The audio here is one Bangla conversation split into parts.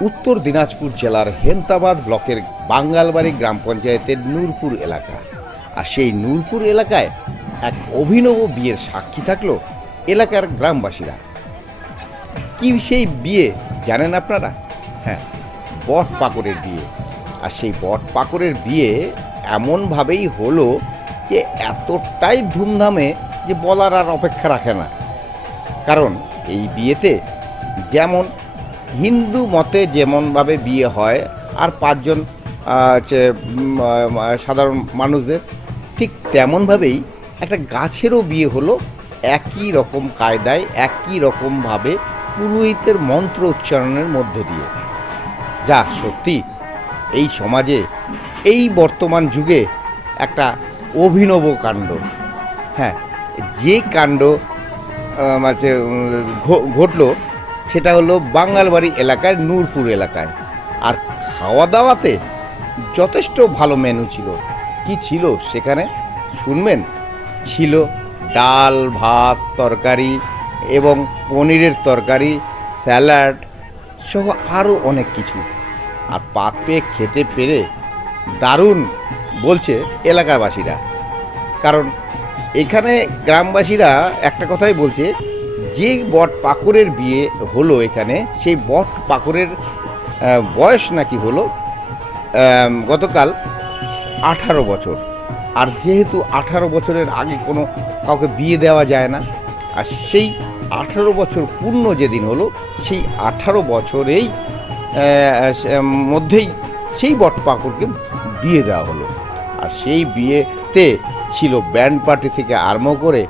উত্তর দিনাজপুর জেলার হেমতাবাদ ব্লকের বাঙ্গালবাড়ি গ্রাম পঞ্চায়েতের নূরপুর এলাকা। আর সেই নূরপুর এলাকায় এক অভিনব বিয়ের সাক্ষী থাকল এলাকার গ্রামবাসীরা। কি সেই বিয়ে, জানেন আপনারা? হ্যাঁ বট পাকড়ের বিয়ে। আর সেই বট পাকড়ের বিয়ে এমনভাবেই হলো যে এতটাই ধুমধামে যে বলার আর অপেক্ষা রাখে না। কারণ এই বিয়েতে যেমন হিন্দু মতে যেমনভাবে বিয়ে হয় আর পাঁচজন হচ্ছে, সাধারণ মানুষদের ঠিক তেমনভাবেই একটা গাছেরও বিয়ে হলো একই রকম কায়দায় একই রকমভাবে পুরোহিতের মন্ত্র উচ্চারণের মধ্য দিয়ে। যা সত্যি এই সমাজে এই বর্তমান যুগে একটা অভিনব কাণ্ড। হ্যাঁ যে কাণ্ড ঘটলো সেটা হলো বাঙ্গালবাড়ি এলাকায় নূরপুর এলাকায়। আর খাওয়া দাওয়াতে যথেষ্ট ভালো মেনু ছিল। কি ছিল সেখানে? শুনবেন? ছিল ডাল, ভাত, তরকারি এবং পনিরের তরকারি, স্যালাড সহ আরও অনেক কিছু। আর পাত পেয়ে খেতে পেরে দারুণ বলছে এলাকাবাসীরা কারণ এখানে গ্রামবাসীরা একটা কথাই বলছে যে বট পাকুরের বিয়ে হলো এখানে, সেই বট পাকুরের বয়স নাকি হলো গতকাল আঠারো বছর। আর যেহেতু আঠারো বছরের আগে কোনো কাউকে বিয়ে দেওয়া যায় না, আর সেই আঠারো বছর পূর্ণ যেদিন হলো, সেই আঠারো বছরেই মধ্যেই সেই বট পাকুরকে বিয়ে দেওয়া হলো। আর সেই বিয়েতে ছিল ব্যান্ড পার্টি থেকে আরম্ভ করে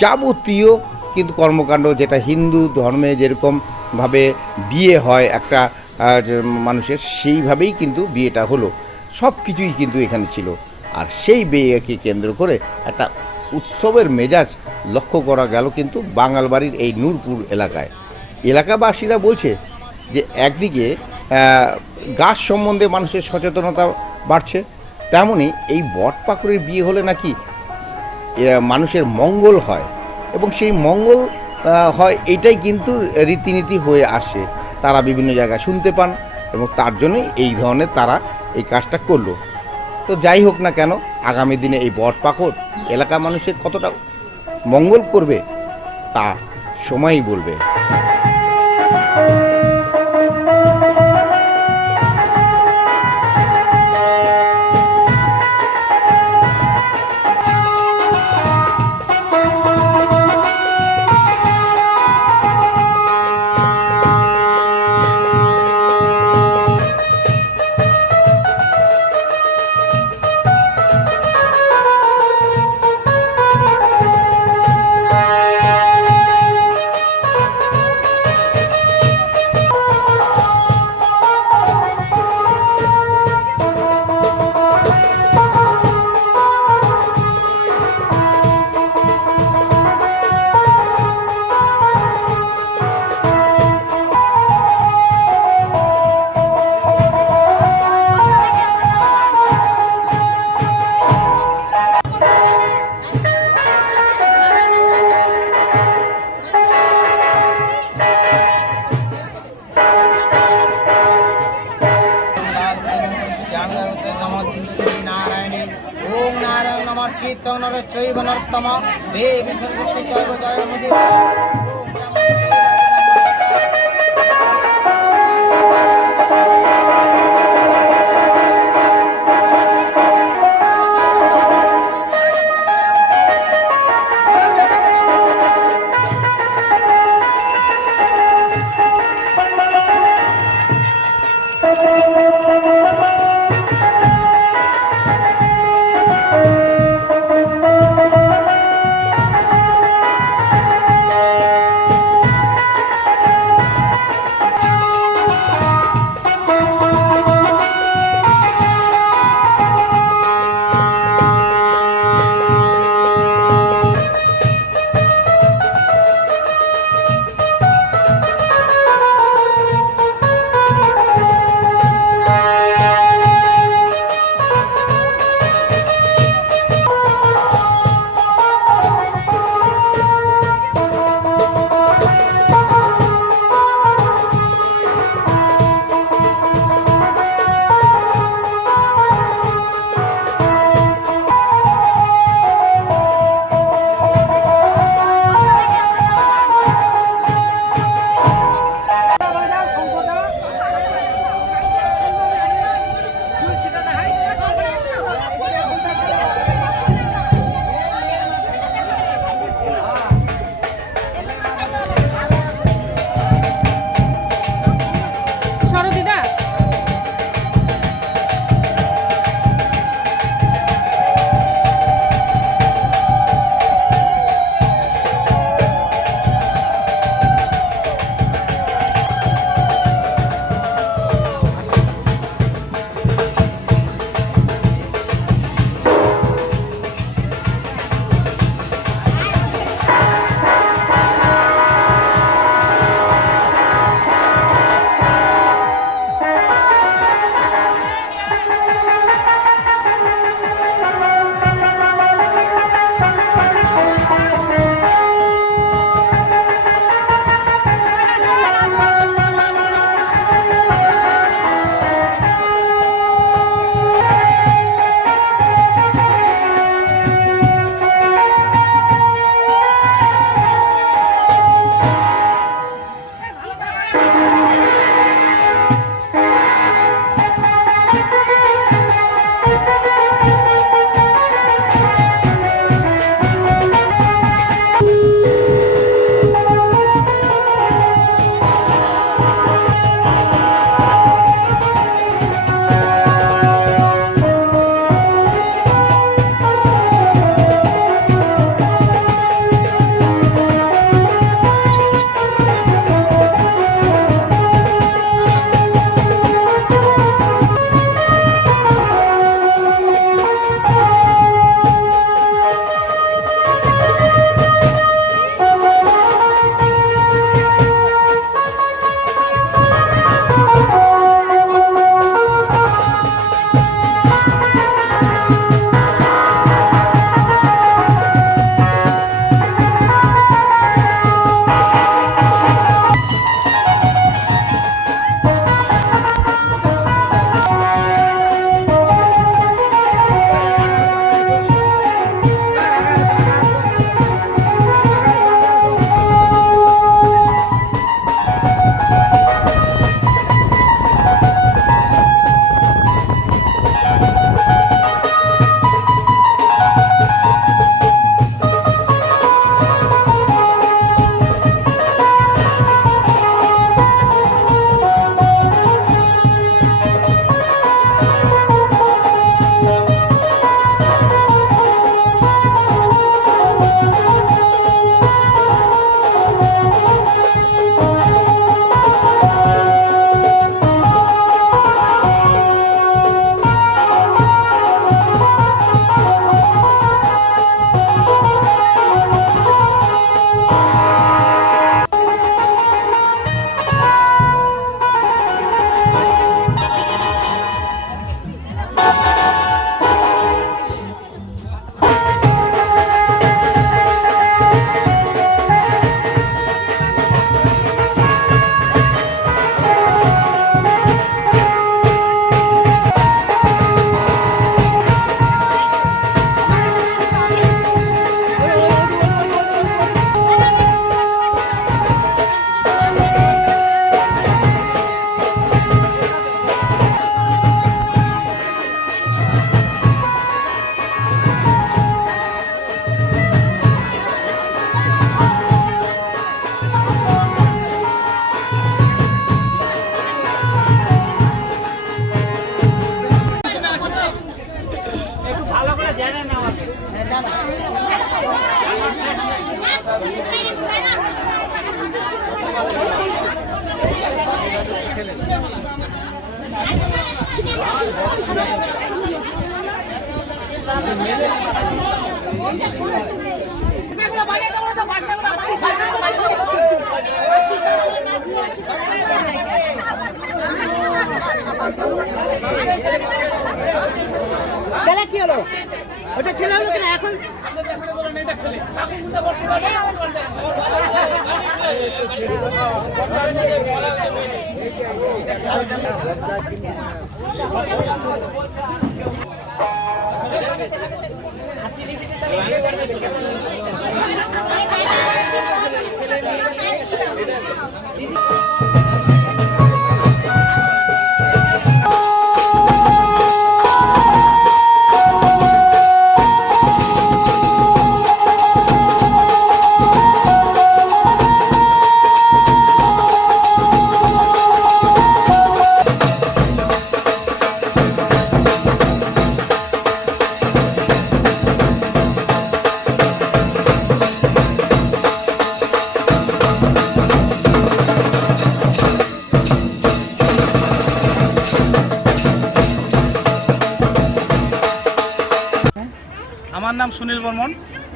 যাবতীয় কিন্তু কর্মকাণ্ড যেটা হিন্দু ধর্মে যেরকমভাবে বিয়ে হয় একটা মানুষের, সেইভাবেই কিন্তু বিয়েটা হলো। সব কিছুই কিন্তু এখানে ছিল। আর সেই বিয়েকে কেন্দ্র করে একটা উৎসবের মেজাজ লক্ষ্য করা গেল কিন্তু বাঙালবাড়ির এই নূরপুর এলাকায়। এলাকাবাসীরা বলছে যে একদিকে গাছ সম্বন্ধে মানুষের সচেতনতা বাড়ছে তেমনই এই বট পাকুড়ের বিয়ে হলে নাকি মানুষের মঙ্গল হয়। এবং সেই মঙ্গল হয় এটাই কিন্তু রীতিনীতি হয়ে আসে। তারা বিভিন্ন জায়গায় শুনতে পান এবং তার জন্যই এই ধরনের তারা এই কাজটা করল। তো যাই হোক না কেন, আগামী দিনে এই বট পাখর এলাকার মানুষের কতটা মঙ্গল করবে, তা সময়ই বলবে। মা এ বিষয়ে তাহলে কি হলো? ওটা ছেলে হলো কিনা এখন? আমার নাম সুনীল বর্মন।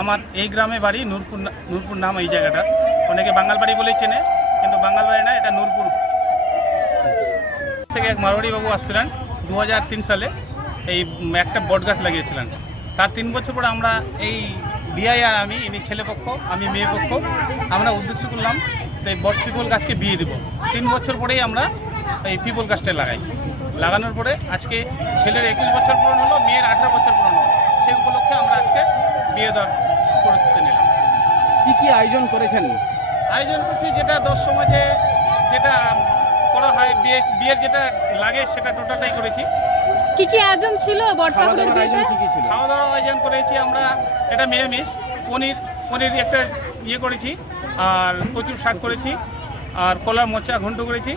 আমার এই গ্রামে বাড়ি, নূরপুর নূরপুর নাম এই জায়গাটা। অনেকে বাঙাল বাড়ি বলেই চেনে, কিন্তু বাঙাল বাড়ি না, এটা নূরপুর। থেকে এক মারোয়াড়ি বাবু আসছিলেন দু হাজার তিন সালে। এই একটা বট গাছ লাগিয়েছিলেন। তার তিন বছর পরে আমরা এই বিআই আর আমি, ইনি ছেলে পক্ষ, আমি মেয়ে পক্ষ, আমরা উদ্দেশ্য করলাম এই বট পিপল গাছকে বিয়ে দেবো। তিন বছর পরেই আমরা এই পিপল গাছটা লাগাই। লাগানোর পরে আজকে ছেলের একুশ বছর পূরণ হলো, মেয়ের আঠারো বছর পূরণ হলো। সেই উপলক্ষে আমরা আজকে বিয়ে দেওয়ার পরিস্থিতি নিলাম। কি কি আয়োজন করেছেন? আয়োজন করছি যেটা দশ সমাজে যেটা করা হয় বিয়ে বিয়ের যেটা লাগে সেটা টোটালটাই করেছি। কি কি আয়োজন ছিল বট খাওয়া দাওয়ার আয়োজন বিয়েতে কি কি খাওয়া দাওয়ার আয়োজন করেছি আমরা এটা নিরামিষ পনির পনির একটা ইয়ে করেছি আর প্রচুর শাক করেছি আর কলার মোচা ঘন্ট করেছি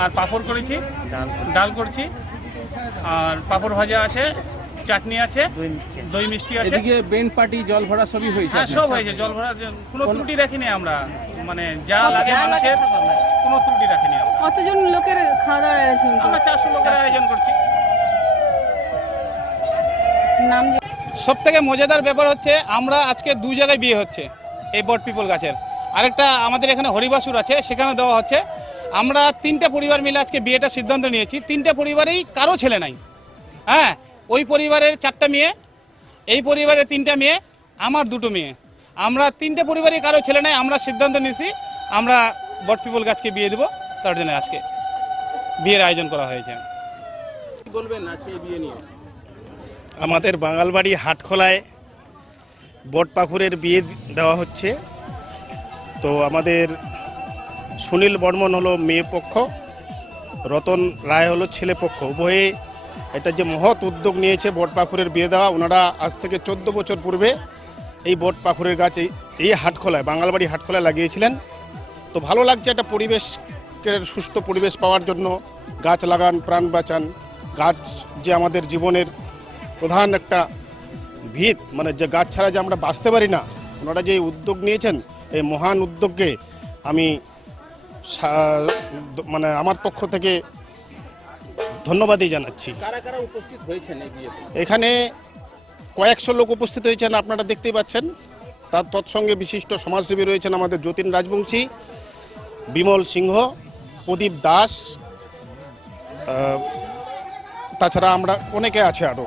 আর পাঁপড় করেছি। ডাল করছি আর পাঁপড় ভাজা আছে চাটনি আছে দই মিষ্টি আছে। এদিকে বেন পার্টি জল ভরা সবই হয়েছে হ্যাঁ সব হয়েছে জল ভরা কোনো ত্রুটি রাখিনি আমরা। মানে যা লাগে মানুষের কোনো ত্রুটি রাখিনি আমরা। কতজন লোকের খাওয়া দাওয়ার আয়োজন আমরা চারশো লোকের আয়োজন করছি। নাম সব থেকে মজাদার ব্যাপার হচ্ছে আমরা আজকে দু জায়গায় বিয়ে হচ্ছে এই বট পিপল গাছের। আরেকটা আমাদের এখানে হরিবাসুর আছে সেখানে দেওয়া হচ্ছে। আমরা তিনটা পরিবার মিলে আজকে বিয়েটা সিদ্ধান্ত নিয়েছি। তিনটা পরিবারেই কারও ছেলে নাই। হ্যাঁ ওই পরিবারের চারটা মেয়ে এই পরিবারের তিনটা মেয়ে আমার দুটো মেয়ে। আমরা তিনটে পরিবারই কারও ছেলে নাই আমরা সিদ্ধান্ত নিয়েছি আমরা বট পিপল গাছকে বিয়ে দেবো। তার জন্য আজকে বিয়ের আয়োজন করা হয়েছে। কি বলবেন আজকে বিয়ে নিয়ে? আমাদের বাঙালবাড়ি হাটখোলায় বটপাখুরের বিয়ে দেওয়া হচ্ছে। তো আমাদের সুনীল বর্মন হলো মেয়ে পক্ষ রতন রায় হলো ছেলে পক্ষ। উভয়ে এটা যে মহৎ উদ্যোগ নিয়েছে বটপাখুরের বিয়ে দেওয়া, ওনারা আজ থেকে চোদ্দ বছর পূর্বে এই বটপাখুরের গাছ এই- হাটখোলায় বাঙালবাড়ি হাটখোলায় লাগিয়েছিলেন। তো ভালো লাগছে একটা পরিবেশকে, সুস্থ পরিবেশ পাওয়ার জন্য গাছ লাগান, প্রাণ বাঁচান। গাছ যে আমাদের জীবনের প্রধান একটা ভিত মানে যে গাছ ছাড়া যে আমরা বাঁচতে পারি না, ওনারা যে উদ্যোগ নিয়েছেন, এই মহান উদ্যোগকে আমি মানে আমার পক্ষ থেকে ধন্যবাদই জানাচ্ছি। কারা কারা উপস্থিত হয়েছেন এখানে কয়েকশো লোক উপস্থিত হয়েছেন আপনারা দেখতেই পাচ্ছেন। তার তৎসঙ্গে বিশিষ্ট সমাজসেবী রয়েছেন আমাদের যতীন রাজবংশী বিমল সিংহ প্রদীপ দাস তাছাড়া আমরা অনেকে আছে আরও।